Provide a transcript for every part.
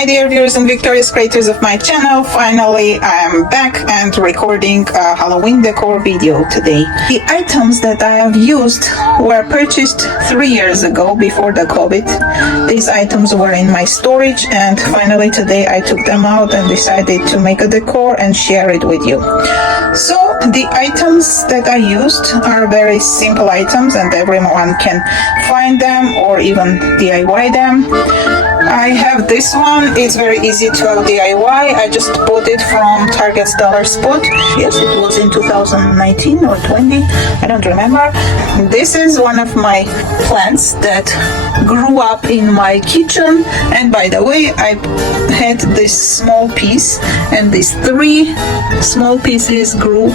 Hi dear viewers and victorious creators of my channel, finally I am back and recording a Halloween decor video today. The items that I have used were purchased 3 years ago before the COVID. These items were in my storage and finally today I took them out and decided to make a decor and share it with you. So the items that I used are very simple items and everyone can find them or even DIY them. I have this one. It's very easy to DIY. I just bought it from Target's Dollar Spot. Yes, it was in 2019 or 20. I don't remember. This is one of my plants that grew up in my kitchen. And by the way, I had this small piece and these 3 small pieces grew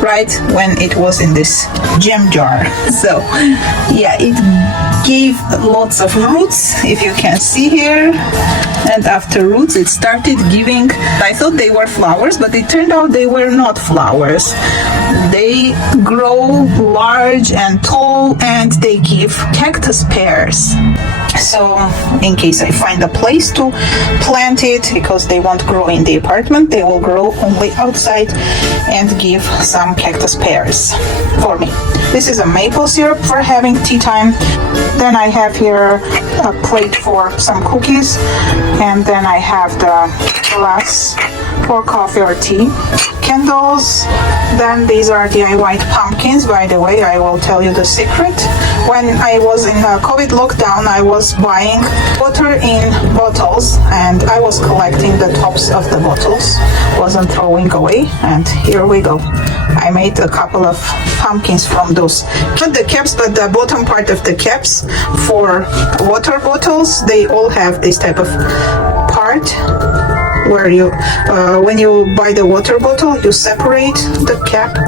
right when it was in this jam jar. So yeah, it gave lots of roots, if you can see here. And after roots it started giving, I thought they were flowers, but it turned out they were not flowers. They grow large and tall and they give cactus pears. So in case I find a place to plant it, because they won't grow in the apartment, they will grow only outside and give some cactus pears for me. This is a maple syrup for having tea time. Then I have here a plate for some cookies, and then I have the glass for coffee or tea. Candles. Then these are DIY pumpkins. By the way, I will tell you the secret. When I was in COVID lockdown, I was buying water in bottles and I was collecting the tops of the bottles, wasn't throwing away, and here we go. I made a couple of pumpkins from those. Not the caps, but the bottom part of the caps for water bottles. They all have this type of part where you, when you buy the water bottle, you separate the cap,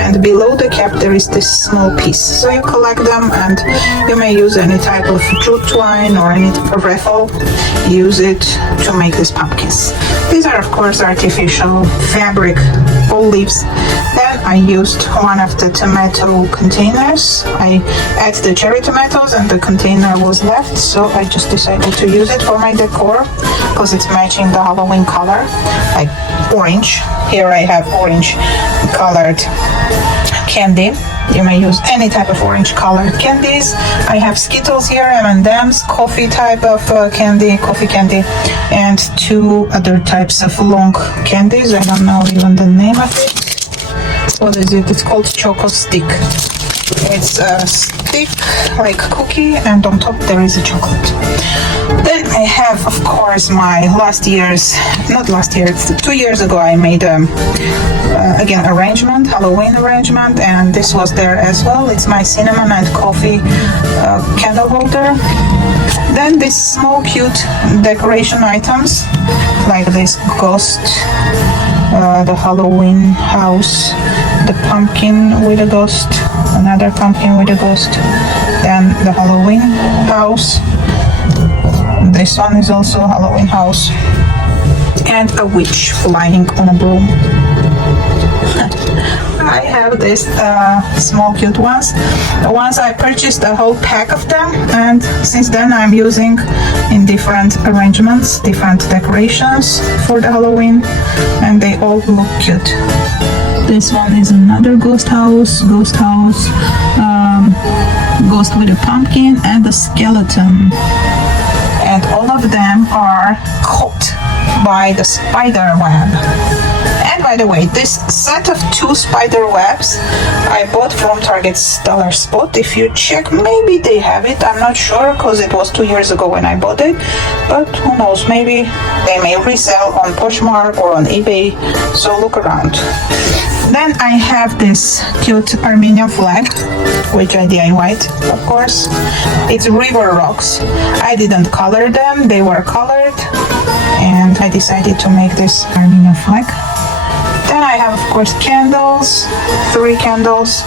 and below the cap there is this small piece. So you collect them, and you may use any type of jute twine or any raffle. Use it to make these pumpkins. These are of course artificial fabric leaves. Then I used one of the tomato containers. I add the cherry tomatoes and the container was left, so I just decided to use it for my decor because it's matching the Halloween color, like orange. Here I have orange colored candy. You may use any type of orange colored candies. I have Skittles here, M&M's, coffee type of candy, coffee candy, and 2 other types of long candies. I don't know even the name of it. What is it? It's called Choco Stick. It's a stick like cookie, and on top there is a chocolate. Then I have, of course, my not last year, it's 2 years ago I made again arrangement, Halloween arrangement, and this was there as well. It's my cinnamon and coffee candle holder. Then these small cute decoration items like this ghost, the Halloween house, the pumpkin with a ghost, another pumpkin with a ghost, then the Halloween house. This one is also a Halloween house, and a witch flying on a broom. I have these small cute ones. Once I purchased a whole pack of them, and since then I'm using in different arrangements, different decorations for the Halloween, and they all look cute. This one is another ghost house, ghost with a pumpkin and a skeleton. And all of them are caught by the spider web. And by the way, this set of 2 spider webs I bought from Target's Dollar Spot. If you check, maybe they have it. I'm not sure because it was 2 years ago when I bought it. But who knows, maybe they may resell on Poshmark or on eBay. So look around. Then I have this cute Armenian flag, which I DIY'd, of course. It's river rocks. I didn't color them, they were colored, and I decided to make this Armenian flag. Then I have, of course, candles, 3 candles.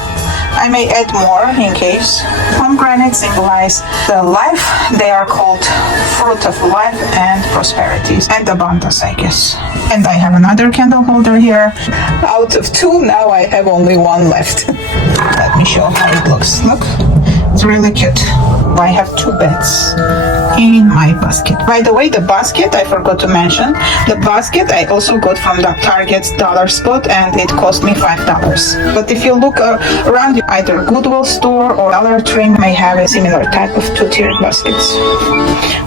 I may add more in case. Pomegranate symbolize the life. They are called fruit of life and prosperity and abundance, I guess. And I have another candle holder here. Out of 2, now I have only 1 left. Let me show how it looks. Look, it's really cute. I have 2 beds in my basket. By the way, the basket, I forgot to mention, the basket I also got from the Target's dollar spot and it cost me $5. But if you look around, either Goodwill store or Dollar Tree may have a similar type of 2-tiered baskets.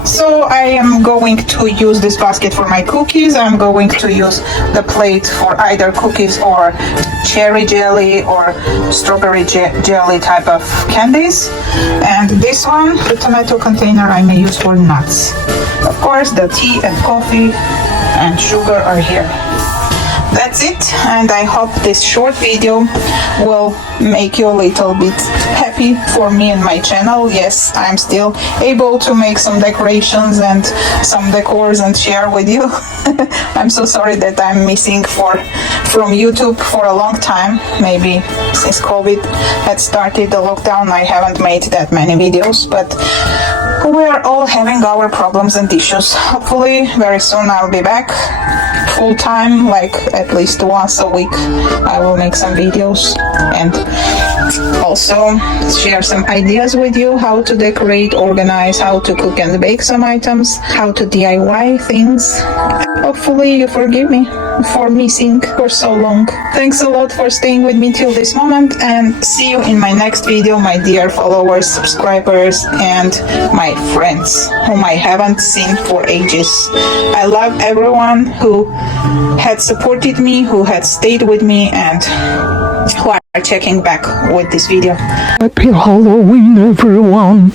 So I am going to use this basket for my cookies. I'm going to use the plate for either cookies or cherry jelly or strawberry jelly type of candies. And this one, the tomato container, I may use for nuts. Of course, the tea and coffee and sugar are here. That's it, and I hope this short video will make you a little bit happy for me and my channel. Yes, I'm still able to make some decorations and some decors and share with you. I'm so sorry that I'm missing from YouTube for a long time. Maybe since COVID had started the lockdown, I haven't made that many videos, but we're all having our problems and issues. Hopefully very soon I'll be back full time, like at least once a week I will make some videos and also share some ideas with you, how to decorate, organize, how to cook and bake some items, how to DIY things. Hopefully you forgive me for missing for so long. Thanks a lot for staying with me till this moment, and see you in my next video, my dear followers, subscribers, and my friends whom I haven't seen for ages. I love everyone who had supported me, who had stayed with me, and who are checking back with this video. Happy Halloween, everyone!